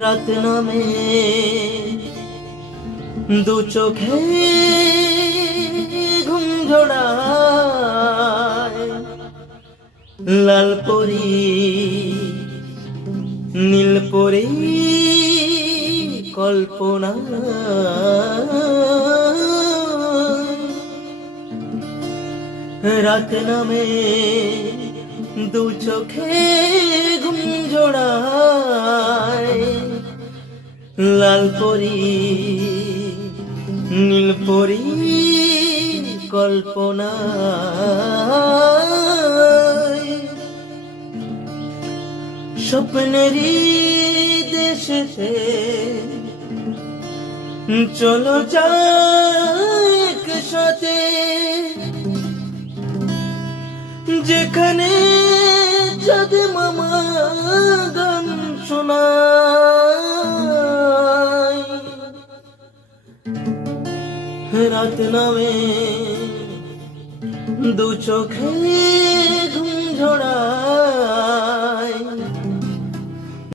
রাত নামে দু চোখে ঘুম ঝোড়ায়, লাল পরি নীল পরি কল্পনা। রাত নামে দু চোখে ঘুম জোড়ায়, লাল পরি নীল পরি কল্পনা। স্বপ্নেরই দেশেতে চলো যাক সাথে, যেখানে চাঁদ মামা গান শোনায়। রাত নামে দু চোখে